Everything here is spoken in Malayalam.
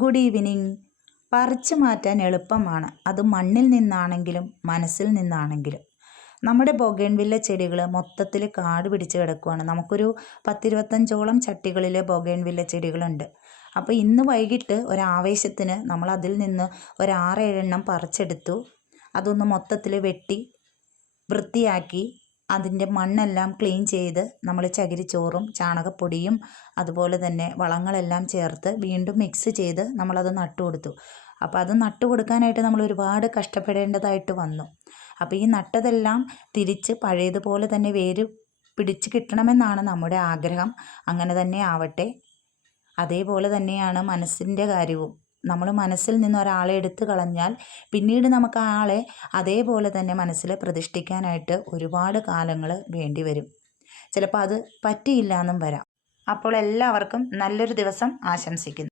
Good evening. പറിച്ചു മാറ്റാൻ എളുപ്പമാണ്, അത് മണ്ണിൽ നിന്നാണെങ്കിലും മനസ്സിൽ നിന്നാണെങ്കിലും. നമ്മുടെ ബൊഗേൺവില്ല ചെടികൾ മൊത്തത്തിൽ കാട് പിടിച്ച് കിടക്കുകയാണ്. നമുക്കൊരു 10-25ഓളം ചട്ടികളിൽ ബൊഗേൺവില്ല ചെടികളുണ്ട്. അപ്പോൾ ഇന്ന് വൈകിട്ട് ഒരാവേശത്തിന് നമ്മൾ അതിൽ നിന്ന് ഒരു 6-7 എണ്ണം പറിച്ചെടുത്തു. അതൊന്ന് മൊത്തത്തിൽ വെട്ടി വൃത്തിയാക്കി അതിൻ്റെ മണ്ണെല്ലാം ക്ലീൻ ചെയ്ത് നമ്മൾ ചകിരിച്ചോറും ചാണകപ്പൊടിയും അതുപോലെ തന്നെ വളങ്ങളെല്ലാം ചേർത്ത് വീണ്ടും മിക്സ് ചെയ്ത് നമ്മളത് നട്ടു കൊടുത്തു. അപ്പോൾ അത് നട്ടു കൊടുക്കാനായിട്ട് നമ്മൾ ഒരുപാട് കഷ്ടപ്പെടേണ്ടതായിട്ട് വന്നു. അപ്പോൾ ഈ നട്ടതെല്ലാം തിരിച്ച് പഴയതുപോലെ തന്നെ വേര് പിടിച്ച് കിട്ടണമെന്നാണ് നമ്മുടെ ആഗ്രഹം. അങ്ങനെ തന്നെ ആവട്ടെ. അതേപോലെ തന്നെയാണ് മനസ്സിൻ്റെ കാര്യവും. നമ്മൾ മനസ്സിൽ നിന്ന് ഒരാളെ എടുത്തു കളഞ്ഞാൽ പിന്നീട് നമുക്ക് ആ ആളെ അതേപോലെ തന്നെ മനസ്സിൽ പ്രതിഷ്ഠിക്കാനായിട്ട് ഒരുപാട് കാലങ്ങൾ വേണ്ടി വരും. ചിലപ്പോൾ അത് പറ്റിയില്ല എന്നും വരാം. അപ്പോൾ എല്ലാവർക്കും നല്ലൊരു ദിവസം ആശംസിക്കുന്നു.